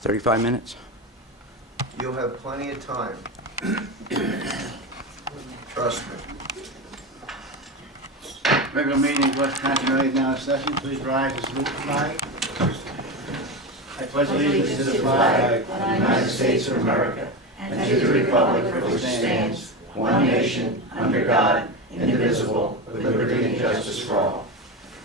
35 minutes? You'll have plenty of time. Trust me. Regular meeting of Gloucester Township MUA now in session. Please rise and salute the flag. I pledge allegiance to the flag of the United States of America and to the republic for which it stands, one nation, under God, indivisible, with liberty and justice for all.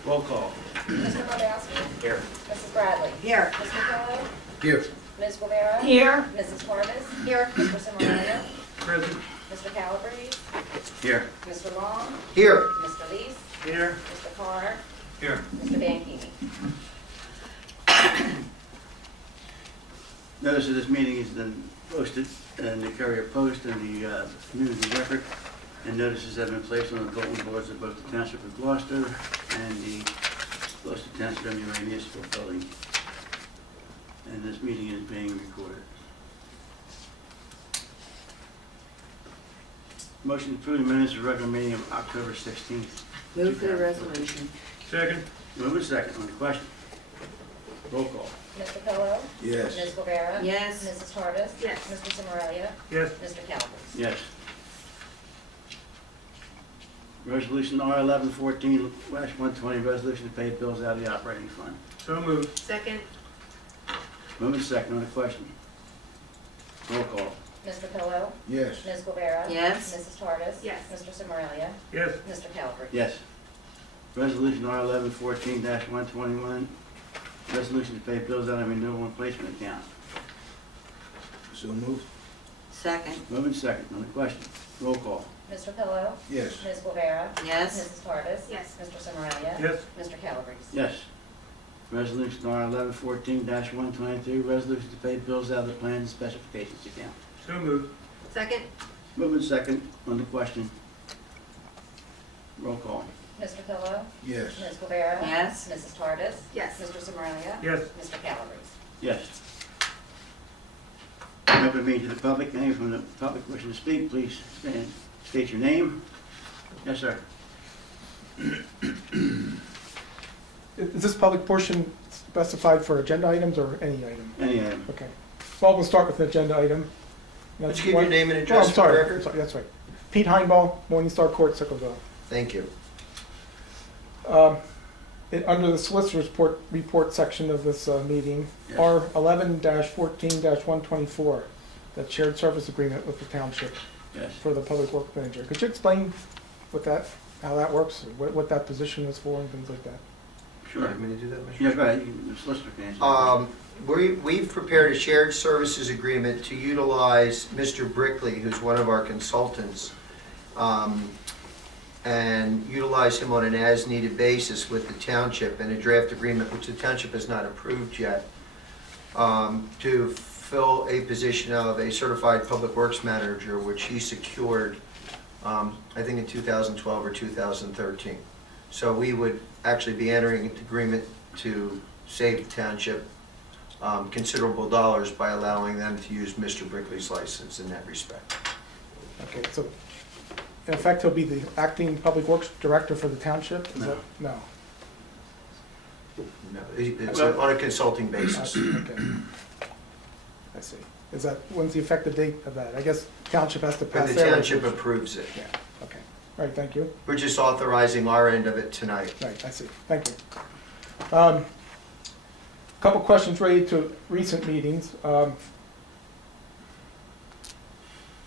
Roll call. Mr. Mordowski? Here. Mrs. Bradley? Here. Mr. Kelly? Here. Ms. Rivera? Here. Mrs. Corbus? Here. Mr. Simorelli? Present. Mr. Calabrese? Here. Mr. Long? Here. Mr. Lees? Here. Mr. Carr? Here. Mr. Banchini? Notice of this meeting has been posted in the Courier Post and the Community Record, and notices have been placed on the bulletin boards of both the Township of Gloucester and the Gloucester Township MUA Municipal Building. And this meeting is being recorded. Motion to approve the minutes of the regular meeting of October 16th. Move for the resolution. Second. Move and second on the question. Roll call. Mr. Pillow? Yes. Ms. Rivera? Yes. Mrs. Corbus? Yes. Mr. Simorelli? Yes. Mr. Calabrese? Yes. Resolution R1114-120, resolution to pay bills out of the operating fund. So moved. Second. Move and second on the question. Roll call. Mr. Pillow? Yes. Ms. Rivera? Yes. Mrs. Corbus? Yes. Mr. Simorelli? Yes. Mr. Calabrese? Yes. Resolution R1114-121, resolution to pay bills out of renewal and placement account. So moved. Second. Move and second on the question. Roll call. Mr. Pillow? Yes. Ms. Rivera? Yes. Mrs. Corbus? Yes. Mr. Simorelli? Yes. Mr. Calabrese? Yes. Resolution R1114-122, resolution to pay bills out of the plans and specifications account. So moved. Second. Move and second on the question. Roll call. Mr. Pillow? Yes. Ms. Rivera? Yes. Mrs. Tardis? Yes. Mr. Simorelli? Yes. Mr. Calabrese? Yes. Open meeting to the public. Any from the public wishing to speak, please stand. State your name. Yes, sir. Is this public portion specified for agenda items or any item? Any item. Okay. Well, we'll start with the agenda item. Let's give your name and Oh, address I'm for the sorry. record. That's right. Pete Heinball, Morningstar Court, Sickleville. Thank you. Under the solicitor's report section of this meeting, Yes. R11-14-124, that shared service agreement with the township Yes. for the public works manager. Could you explain how that works, what that position is for and things like that? Sure. You want me to do that, Mr. Yeah, go ahead. The solicitor can answer. We've prepared a shared services agreement to utilize Mr. Brickley, who's one of our consultants, and utilize him on an as-needed basis with the township in a draft agreement, which the township has not approved yet, to fill a position of a certified public works manager, which he secured, I think in 2012 or 2013. So we would actually be entering into agreement to save the township considerable dollars by allowing them to use Mr. Brickley's license in that respect. Okay, so in effect, he'll be the acting public works director for the township? Is No. that- No. No, it's on a consulting basis. Okay. I see. Is that, when's the effective date of that? I guess township has to When pass the their township resolution. approves it. Yeah, okay. All right, thank you. We're just authorizing our end of it tonight. Right, I see. Thank you. Couple questions related to recent meetings.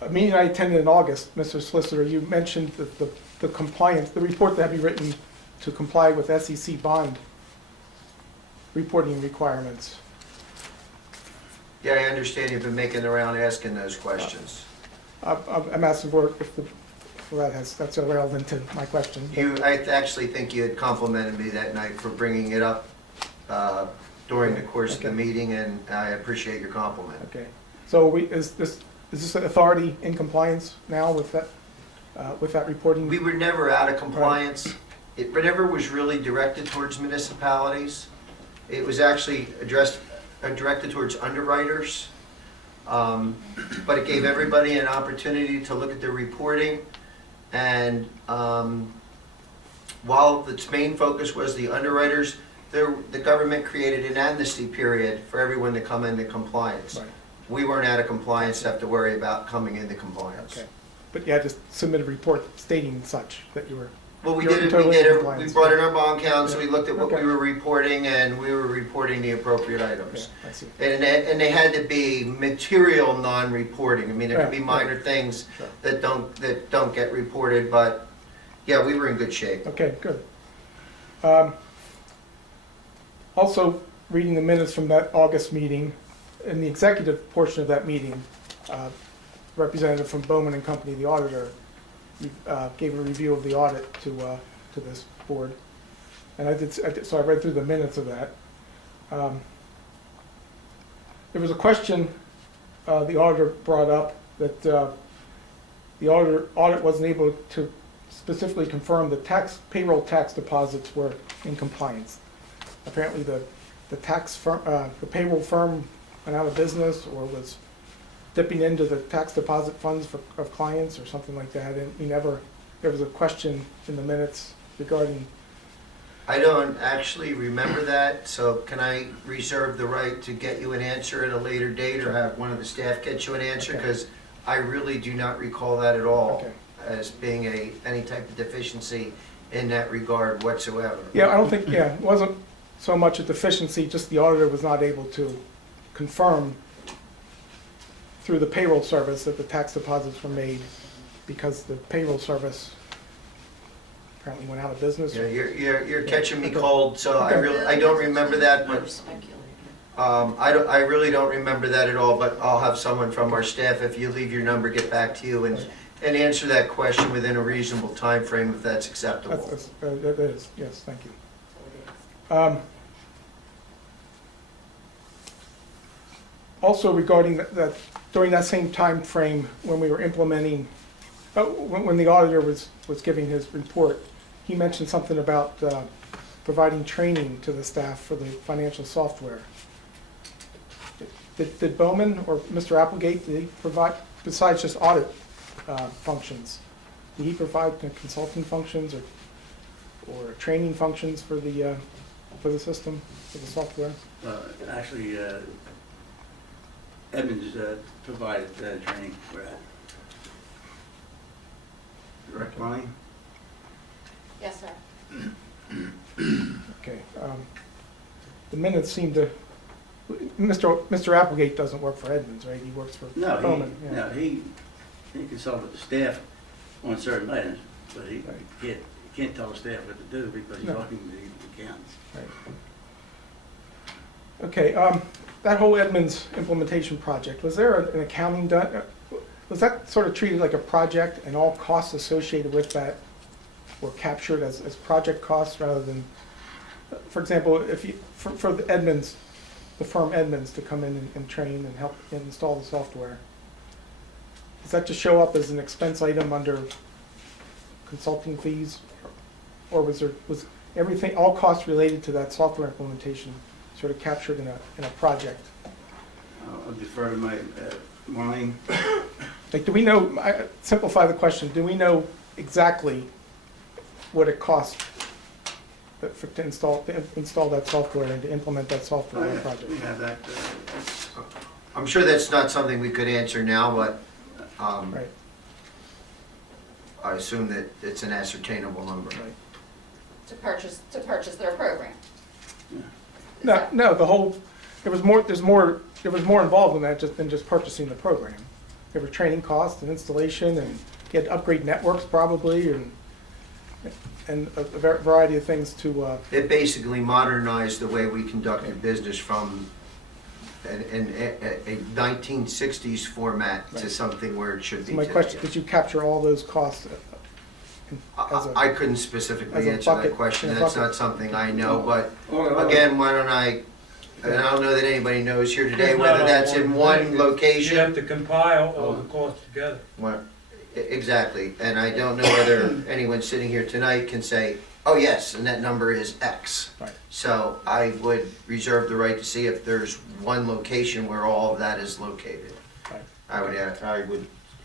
A meeting I attended in August, Mr. Solicitor, you mentioned that the compliance, the report that had to be written to comply with SEC bond reporting requirements. Yeah, I understand you've been making around asking those questions. I'm asking for if that's irrelevant to my question. I actually think you had complimented me that night for bringing it up during the course of the Okay. meeting, and I appreciate your compliment. Okay. So is this authority in compliance now with that reporting? We were never out of compliance. It never was really directed towards municipalities. It was actually directed towards underwriters. But it gave everybody an opportunity to look at their reporting. And while its main focus was the underwriters, the government created an amnesty period for everyone to come into compliance. Right, We weren't out of compliance to have to worry about coming into compliance. okay. But you had to submit a report stating such, that you were, Well, we You're did it, totally in we compliance. brought in our bond counsel, we Yeah. looked at what Okay. we were reporting, and we were reporting the appropriate okay, items. I see. And they had to be material non-reporting. I mean, there can be Yeah, minor things Sure. that don't get reported, but, yeah, we were in good shape. Okay, good. Also, reading the minutes from that August meeting, in the executive portion of that meeting, representative from Bowman and Company, the auditor, gave a review of the audit to this board. And so I read through the minutes of that. There was a question the auditor brought up that the audit wasn't able to specifically confirm the payroll tax deposits were in compliance. Apparently the tax firm, the payroll firm went out of business or was dipping into the tax deposit funds of clients or something like that, and there was a question in the minutes regarding, I don't actually remember that, so can I reserve the right to get you an answer at a later date or have one of the staff get you an answer? Okay. Because I really do not recall that at all Okay. as being any type of deficiency in that regard whatsoever. yeah, I don't think, yeah, it wasn't so much a deficiency, just the auditor was not able to confirm through the payroll service that the tax deposits were made because the payroll service apparently went out of business. Yeah, you're catching me Okay. cold, so I Okay. really, I don't remember that, but I really don't remember that at all, but I'll have someone from our staff, if you leave your number, get back to you and answer that question within a reasonable time frame if that's acceptable. That is, yes, thank you. Also regarding that, during that same time frame when we were implementing, when the auditor was giving his report, he mentioned something about providing training to the staff for the financial software. Did Bowman or Mr. Applegate, did he provide, besides just audit functions, did he provide the consulting functions or training functions for the system, for the software? Actually, Edmonds provided training for that. Director Bonnie? Yes, sir. Okay. The minutes seem to, Mr. Applegate doesn't work for Edmonds, right? He works for No, Bowman. yeah. he consulted the staff on certain items, but he Right. can't tell the staff what to do because he's No. talking to the accountants. Right. Okay, that whole Edmonds implementation project, was there an accounting done? Was that sort of treated like a project and all costs associated with that were captured as project costs rather than, for example, if you, for the Edmonds, the firm Edmonds to come in and train and help install the software, does that just show up as an expense item under consulting fees? Or was everything, all costs related to that software implementation sort of captured in a project? I'll defer to my Marlene. Like, do we know, simplify the question, do we know exactly what it costs to install that software and to implement that software in the project? We have that. I'm sure that's not something we could answer now, but Right, I assume that it's an ascertainable number. right. To purchase their program. Is No, that- no, the whole, there was more involved in that than just purchasing the program. There were training costs and installation, and you had to upgrade networks probably, and a variety of things to, It basically modernized the way we conducted business from a 1960s format to Right. something where it should be my today. question, did you capture all those costs as a? I couldn't as specifically a answer that bucket, question, in a that's bucket. not something I know, but Again, again, why don't I don't know that anybody knows here today It's not whether all that's in one thing. You location. have to compile all the costs together. Well, exactly, and I don't know whether anyone sitting here tonight can say, oh yes, and that number is X. Right. So I would reserve the right to see if there's one location where all of that is located. Right.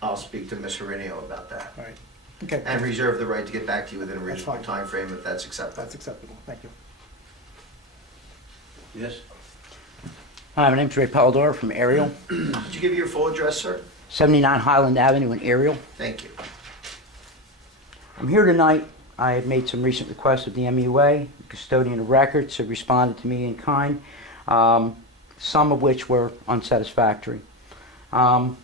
I'll speak to Ms. Harinio about that. All right, okay, And reserve the right to get back to you within a That's reasonable fine. time frame if that's acceptable. that's acceptable, thank you. Yes. Hi, my name's Ray Paldor from Ariel, Could you give your full address, sir? 79 Highland Avenue in Ariel. Thank you. I'm here tonight. I have made some recent requests of the MUA. The custodian of records have responded to me in kind, some of which were unsatisfactory. Of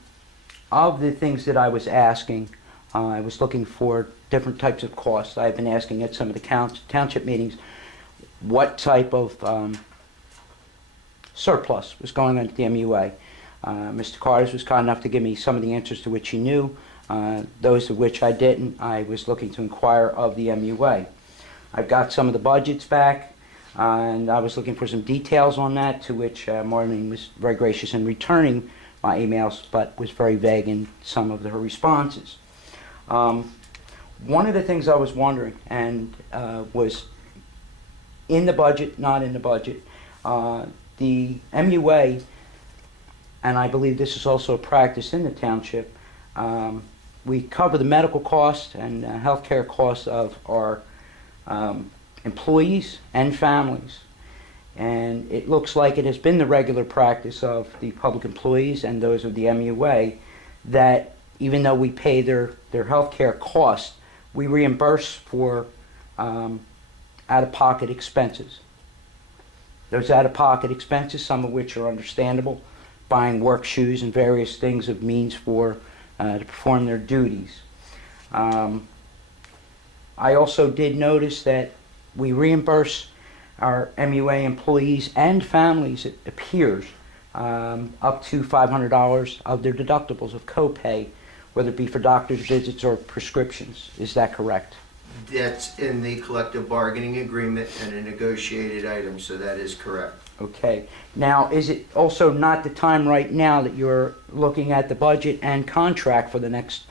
the things that I was asking, I was looking for different types of costs. I've been asking at some of the township meetings what type of surplus was going on at the MUA. Mr. Carter was kind enough to give me some of the answers to which he knew. Those of which I didn't, I was looking to inquire of the MUA. I've got some of the budgets back, and I was looking for some details on that, to which Maureen was very gracious in returning my emails, but was very vague in some of her responses. One of the things I was wondering, and was in the budget, not in the budget, the MUA, and I believe this is also a practice in the township, we cover the medical costs and health care costs of our employees and families. And it looks like it has been the regular practice of the public employees and those of the MUA that even though we pay their health care costs, we reimburse for out-of-pocket expenses. Those out-of-pocket expenses, some of which are understandable, buying work shoes and various things of means for to perform their duties. I also did notice that we reimburse our MUA employees and families, it appears, up to $500 of their deductibles of copay, whether it be for doctor's visits or prescriptions. Is that correct? That's in the collective bargaining agreement and a negotiated item, so that is correct. Okay. Now, is it also not the time right now that you're looking at the budget and contract for the next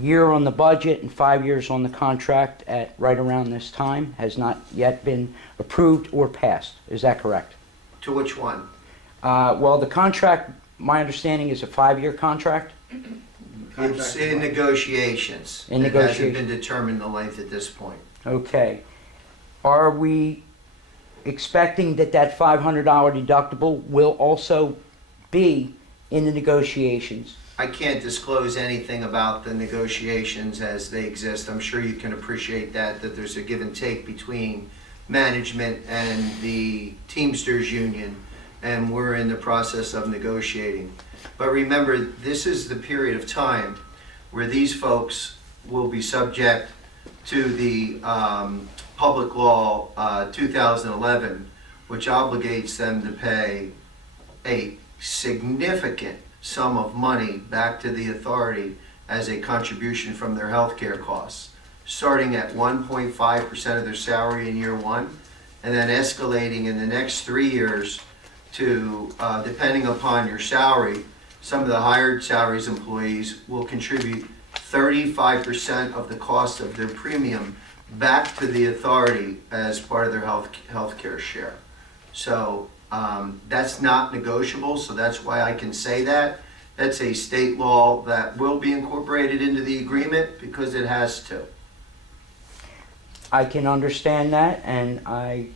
year on the budget and 5 years on the contract at right around this time? Has not yet been approved or passed. Is that correct? To which one? Well, the contract, my understanding, is a 5-year contract. It's in negotiations. In It hasn't negotiation. been determined the length at this point. Okay. Are we expecting that that $500 deductible will also be in the negotiations? I can't disclose anything about the negotiations as they exist. I'm sure you can appreciate that there's a give and take between management and the Teamsters Union, and we're in the process of negotiating. But remember, this is the period of time where these folks will be subject to the Public Law 2011, which obligates them to pay a significant sum of money back to the authority as a contribution from their health care costs, starting at 1.5% of their salary in year one, and then escalating in the next 3 years to, depending upon your salary, some of the higher salaries employees will contribute 35% of the cost of their premium back to the authority as part of their health care share. So that's not negotiable, so that's why I can say that. That's a state law that will be incorporated into the agreement because it has to. I can understand that, and I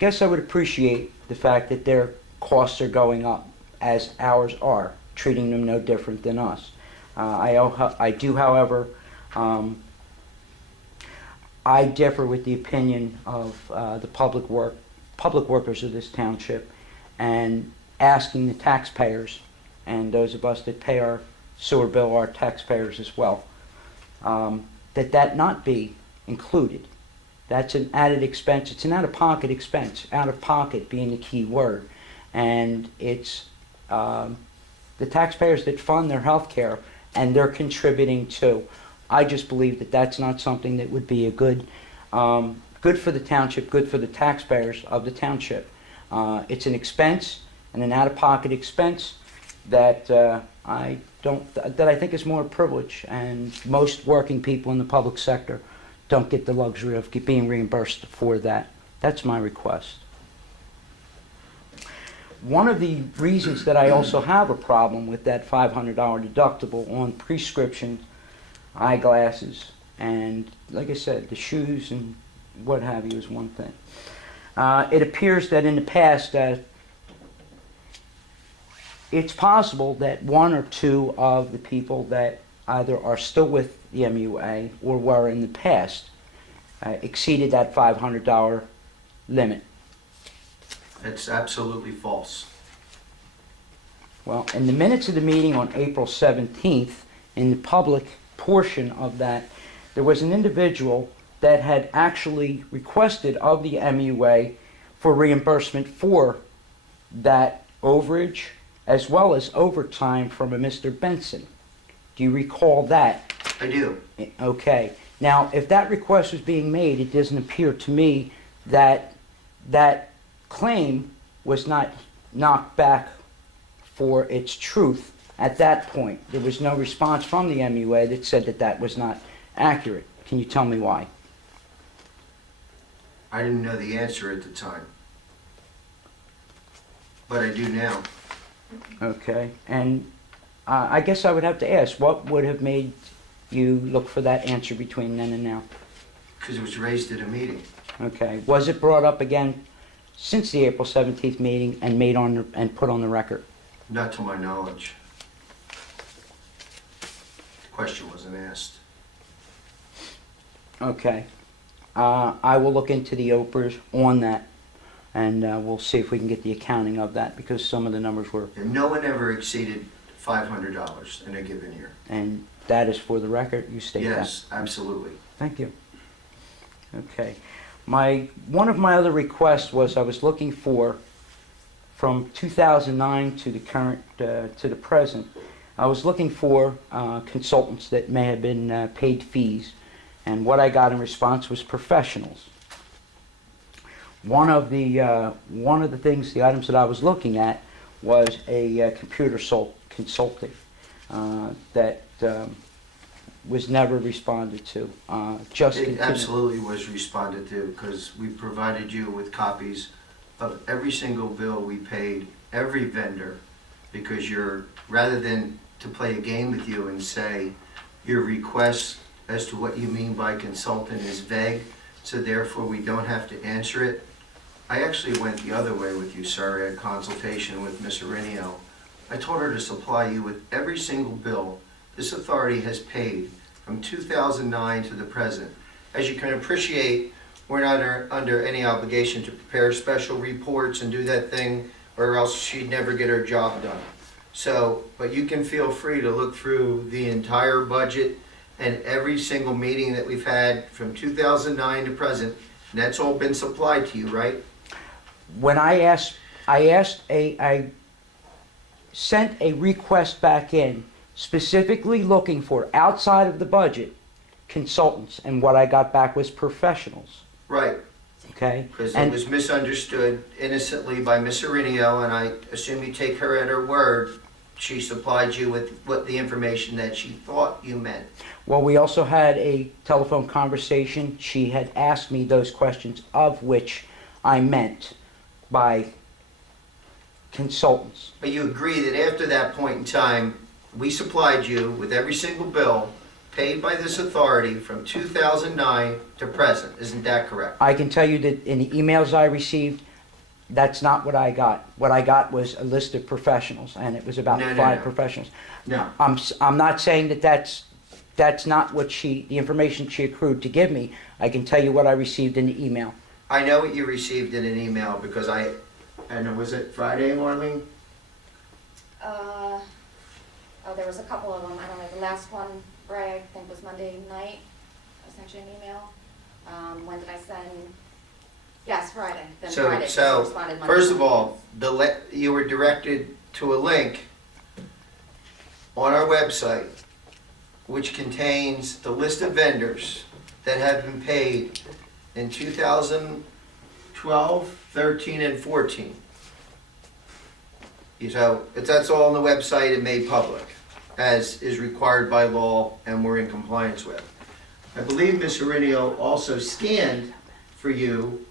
guess I would appreciate the fact that their costs are going up as ours are, treating them no different than us. I do, however, I differ with the opinion of the public workers of this township, and asking the taxpayers and those of us that pay our sewer bill, our taxpayers as well, that not be included. That's an added expense. It's an out-of-pocket expense, out-of-pocket being the key word. And it's the taxpayers that fund their health care, and they're contributing too. I just believe that that's not something that would be a good for the township, good for the taxpayers of the township. It's an expense and an out-of-pocket expense that I think is more a privilege, and most working people in the public sector don't get the luxury of being reimbursed for that. That's my request. One of the reasons that I also have a problem with that $500 deductible on prescription eyeglasses, and like I said, the shoes and what have you is one thing. It appears that in the past, it's possible that one or two of the people that either are still with the MUA or were in the past exceeded that $500 limit. It's absolutely false. Well, in the minutes of the meeting on April 17th, in the public portion of that, there was an individual that had actually requested of the MUA for reimbursement for that overage as well as overtime from a Mr. Benson. Do you recall that? I do. Okay. Now, if that request was being made, it doesn't appear to me that that claim was not knocked back for its truth at that point. There was no response from the MUA that said that that was not accurate. Can you tell me why? I didn't know the answer at the time. But I do now. Okay. And I guess I would have to ask, what would have made you look for that answer between then and now? Because it was raised at a meeting. Okay. Was it brought up again since the April 17th meeting and made on and put on the record? Not to my knowledge. The question wasn't asked. Okay. I will look into the OPERS on that, and we'll see if we can get the accounting of that, because some of the numbers were, And no one ever exceeded $500 in a given year. and that is for the record, you state that. Yes, absolutely. Thank you. Okay. One of my other requests was I was looking for, from 2009 to the current, to the present, I was looking for consultants that may have been paid fees, and what I got in response was professionals. One of the things, the items that I was looking at was a computer consulting that was never responded to. It absolutely was responded to, because we provided you with copies of every single bill we paid every vendor, because rather than to play a game with you and say your request as to what you mean by consultant is vague, so therefore we don't have to answer it. I actually went the other way with you, sir, at consultation with Ms. Arenio. I told her to supply you with every single bill this authority has paid from 2009 to the present. As you can appreciate, we're not under any obligation to prepare special reports and do that thing, or else she'd never get her job done. So, but you can feel free to look through the entire budget and every single meeting that we've had from 2009 to present, and that's all been supplied to you, right? When I sent a request back in specifically looking for, outside of the budget, consultants, and what I got back was professionals. Right, Okay? because it And was misunderstood innocently by Ms. Arenio, and I assume you take her at her word. She supplied you with what the information that she thought you meant. well, we also had a telephone conversation. She had asked me those questions, of which I meant by consultants. But you agree that after that point in time, we supplied you with every single bill paid by this authority from 2009 to present. Isn't that correct? I can tell you that in the emails I received, that's not what I got. What I got was a list of professionals, and it was about No, no, 5 no. professionals. No. I'm not saying that that's not what the information she accrued to give me. I can tell you what I received in the email. I know what you received in an email because and was it Friday morning? There was a couple of them, I don't know, the last one, Ray, I think was Monday night, I sent you an email. When did I send? Yes, Friday, then Friday, 'cause I responded Monday. First of all, you were directed to a link on our website which contains the list of vendors that have been paid in 2012, 13, and 14. So that's all on the website and made public, as is required by law and we're in compliance with. I believe Ms. Arenio also scanned for you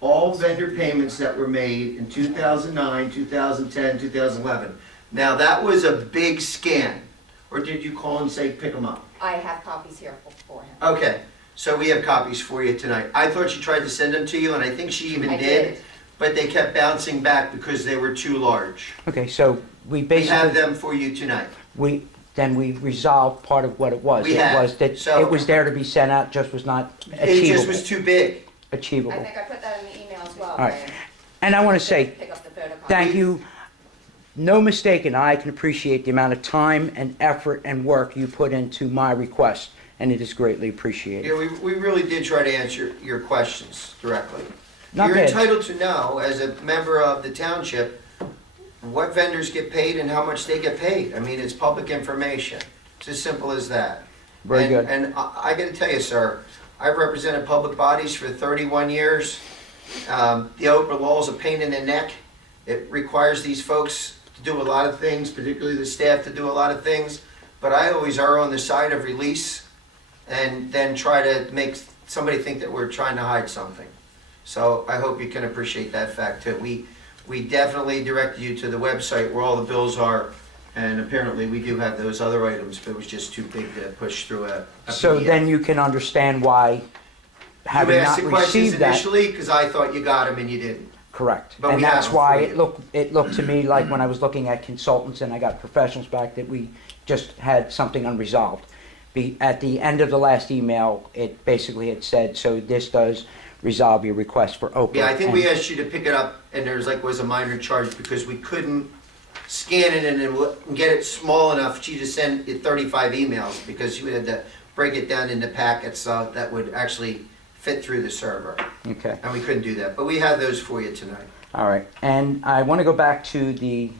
all vendor payments that were made in 2009, 2010, 2011. Now, that was a big scan, or did you call and say pick them up? I have copies here for him. Okay, So we have copies for you tonight. I thought she tried to send them to you, and I think she even I did, did. but they kept bouncing back because they were too large. Okay, so we We have basically, them for you tonight. we resolved part of what it was. We It have. was that So- it was there to be sent out, just was not It just was achievable. too big. I Achievable. think I put that in the email as well. All right. Brian. And I want to say, Pick up the photocopy. thank you. No mistake, and I can appreciate the amount of time and effort and work you put into my request, and it is greatly appreciated. Yeah, we really did try to answer your questions directly. Not You're bad. entitled to know, as a member of the township, what vendors get paid and how much they get paid. I mean, it's public information. It's as simple as that. Very good. And I gotta tell you, sir, I've represented public bodies for 31 years. The Oprah law is a pain in the neck. It requires these folks to do a lot of things, particularly the staff to do a lot of things. But I always err on the side of release and then try to make somebody think that we're trying to hide something. So I hope you can appreciate that fact too. We definitely directed you to the website where all the bills are, and apparently we do have those other items, but it was just too big to push through a So PDF. then you can understand why, having You asked not the questions received that, initially, because I thought you got them and you didn't. correct. But we And have that's them why for you. it looked to me like when I was looking at consultants and I got professionals back, that we just had something unresolved. At the end of the last email, it basically had said, so this does resolve your request for Oprah. Yeah, I think we And- asked you to pick it up, and there's was a minor charge because we couldn't scan it and get it small enough for you to send it 35 emails, because you had to break it down into packets that would actually fit through the server, Okay. and we couldn't do that. But we have those for you tonight. All right, and I want to go back to the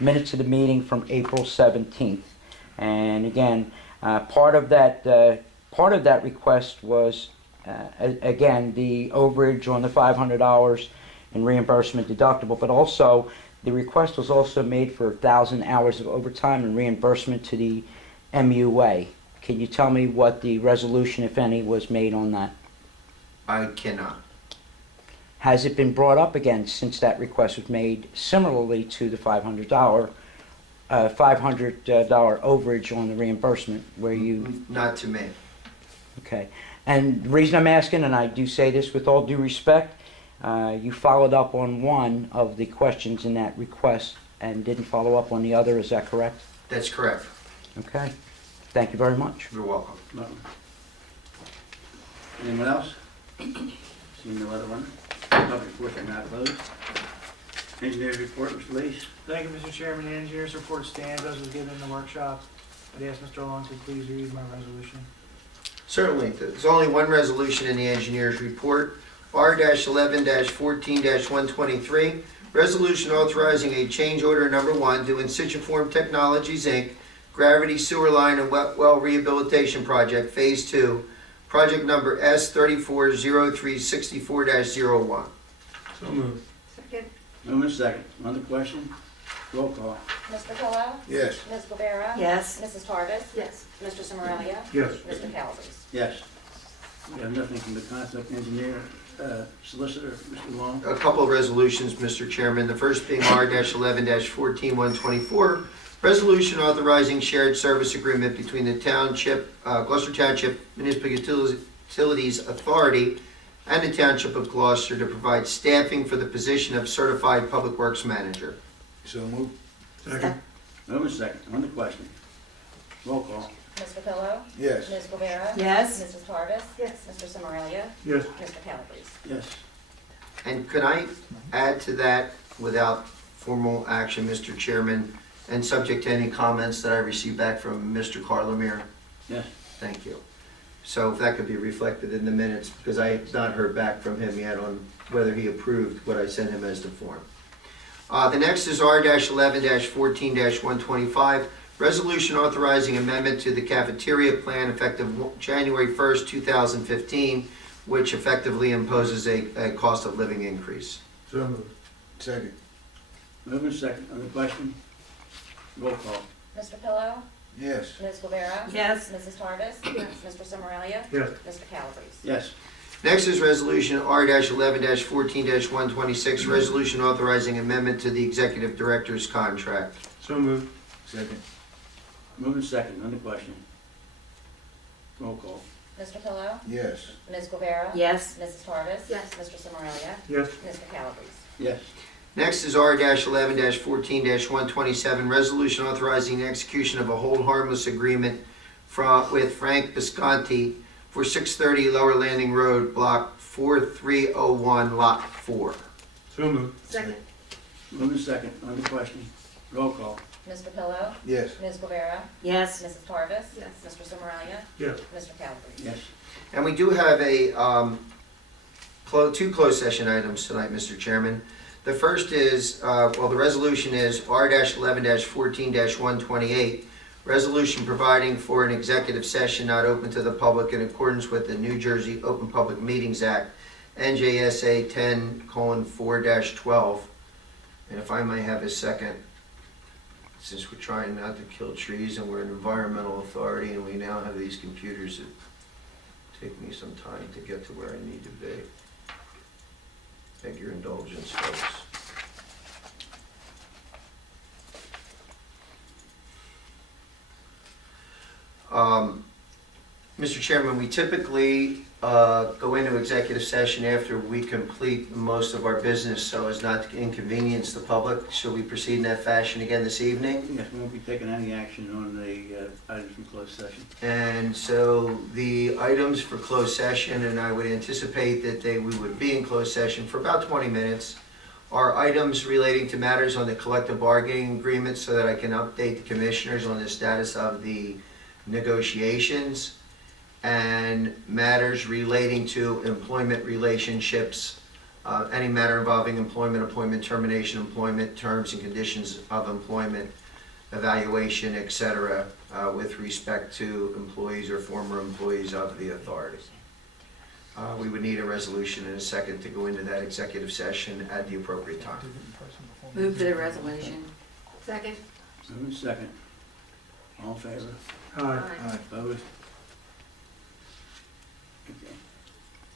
minutes of the meeting from April 17th. And again, part of that request was, again, the overage on the $500 in reimbursement deductible, but also the request was also made for 1,000 hours of overtime and reimbursement to the MUA. Can you tell me what the resolution, if any, was made on that? I cannot. Has it been brought up again since that request was made, similarly to the $500 overage on the reimbursement where you, Not to me. okay. And the reason I'm asking, and I do say this with all due respect, you followed up on one of the questions in that request and didn't follow up on the other, is that correct? That's correct. Okay, thank you very much. You're welcome. Nothing. Anyone else? Seeing no other one? Public reports are now closed. Engineers report, Mr. Lees. Thank you, Mr. Chairman. The engineer's report stands as was given in the workshop. I'd ask Mr. Long to please read my resolution. Certainly. There's only one resolution in the engineer's report, R-11-14-123, resolution authorizing a change order number 1 to Insituform Technologies, Inc., Gravity Sewer Line and Wet Well Rehabilitation Project, Phase 2, project number S340364-01. So moved. Second. Moving second. On the question? Roll call. Mr. Pillow? Yes. Ms. Guevara? Yes. Mrs. Tarvis? Yes. Mr. Simorelli? Yes. Mr. Calabrese? Yes. We have nothing from the concept engineer, solicitor, Mr. Long. A couple of resolutions, Mr. Chairman. The first being R-11-14-124, resolution authorizing shared service agreement between the Township, Gloucester Township Municipal Utilities Authority and the Township of Gloucester to provide staffing for the position of Certified Public Works Manager. So moved. Second. Moving second. On the question? Roll call. Mr. Pillow? Yes. Ms. Guevara? Yes. Mrs. Tarvis? Yes. Mr. Simorelli? Yes. Mr. Calabrese? Yes. And can I add to that without formal action, Mr. Chairman, and subject to any comments that I received back from Mr. Carlemere? Yes. Thank you. So if that could be reflected in the minutes, because I have not heard back from him yet on whether he approved what I sent him as the form. The next is R-11-14-125, resolution authorizing amendment to the cafeteria plan effective January 1st, 2015, which effectively imposes a cost of living increase. So moved. Second. Moving second. On the question? Roll call. Mr. Pillow? Yes. Ms. Guevara? Yes. Mrs. Tarvis? Yes. Mr. Simorelli? Yes. Mr. Calabrese? Yes. Next is resolution R-11-14-126, resolution authorizing amendment to the executive director's contract. So moved. Second. Moving second. On the question? Roll call. Mr. Pillow? Yes. Ms. Guevara? Yes. Mrs. Tarvis? Yes. Mr. Sommerilla? Yes. Mr. Calabrese? Yes. Next is R-11-14-127, resolution authorizing the execution of a hold harmless agreement with Frank Visconti for 630 Lower Landing Road, Block 4301, Lot 4. So moved. Second. Move in second. On the question. Roll call. Mr. Pillow? Yes. Ms. Guevara? Yes. Mrs. Tarvis? Yes. Mr. Sommerilla? Yes. Mr. Calabrese? Yes. And we do have two closed session items tonight, Mr. Chairman. The first is, the resolution is R-11-14-128, resolution providing for an executive session not open to the public in accordance with the New Jersey Open Public Meetings Act, NJSA 10:4-12. And if I may have a second, since we're trying not to kill trees and we're an environmental authority and we now have these computers that take me some time to get to where I need to be. Beg your indulgence, folks. Mr. Chairman, we typically go into executive session after we complete most of our business so as not to inconvenience the public. Shall we proceed in that fashion again this evening? Yes, we won't be taking any action on the items from closed session. And so the items for closed session, and I would anticipate that we would be in closed session for about 20 minutes, are items relating to matters on the collective bargaining agreement so that I can update the commissioners on the status of the negotiations, and matters relating to employment relationships, any matter involving employment, appointment, termination, employment, terms and conditions of employment, evaluation, etc., with respect to employees or former employees of the authority. We would need a resolution in a second to go into that executive session at the appropriate time. Move for the resolution. Second. Move in second. All in favor? Aye. Opposed?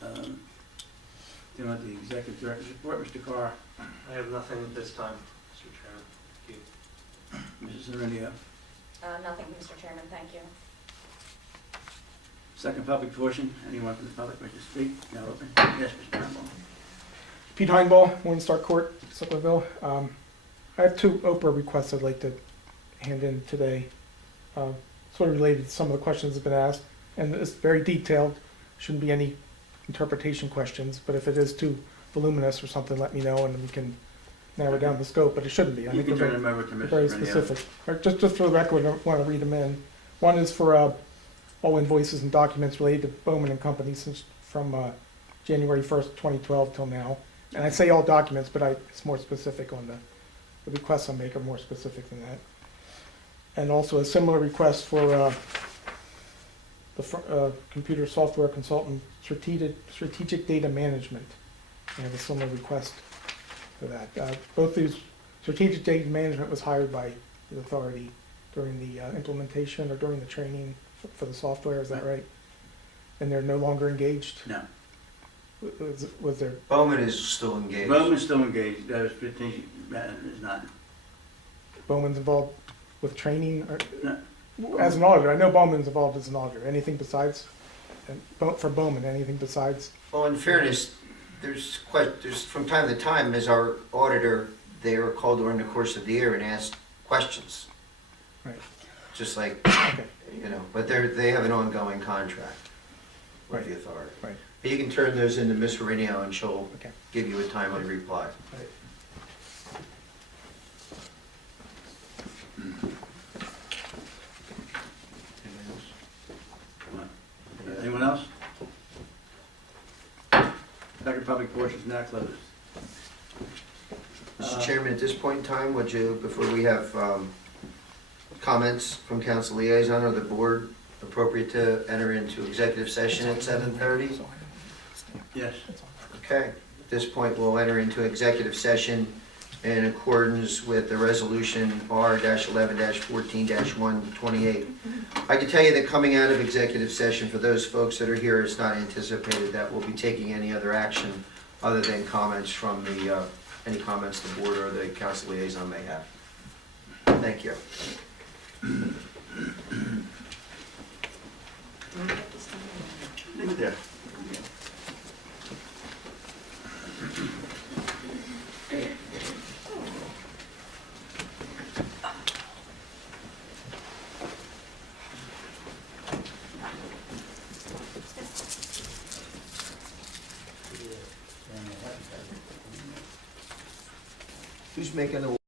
Okay. Do you want the executive director's report, Mr. Carr? I have nothing at this time, Mr. Chairman. Thank you. Mrs. Zernia? Nothing, Mr. Chairman, thank you. Second public portion. Anyone from the public wish to speak? Now open. Yes, Mr. Turnbull. Pete Heinball, Morningstar Court, Sutcliffe. I have two Oprah requests I'd like to hand in today. Sort of related to some of the questions that have been asked, and it's very detailed. Shouldn't be any interpretation questions, but if it is too voluminous or something, let me know and we can narrow down the scope, but it shouldn't be. I You think can they're turn them over to Mr. very Zernia. specific. Or just for the record, I want to read them in. One is for all invoices and documents related to Bowman and Company since from January 1st, 2012 till now. And I say all documents, but it's more specific on the requests I make are more specific than that. And also a similar request for the computer software consultant strategic data management. I have a similar request for that. Both these strategic data management was hired by the authority during the implementation or during the training for the software. Is that right? And they're no longer engaged? No. Was there? Bowman is still engaged. Bowman's still engaged. Strategic is not. Bowman's involved with training or, No. as an auditor? I know Bowman's involved as an auditor. Anything besides, for Bowman, anything besides? Well, in fairness, there's from time to time, as our auditor, they are called during the course of the year and asked questions. Right. Just like, Okay. But they have an ongoing contract with Right. the authority. Right. But you can turn those into Ms. Renio and she'll Okay. give you a timely reply. Right. Anyone else? Second public portion is now closed. Mr. Chairman, at this point in time, would you, before we have comments from council liaison or the board, appropriate to enter into executive session at 7:30? Yes. Okay, at this point, we'll enter into executive session in accordance with the resolution R-11-14-128. I can tell you that coming out of executive session, for those folks that are here, it's not anticipated that we'll be taking any other action other than comments from any comments the board or the council liaison may have. Thank you. Leave it there. Who's making the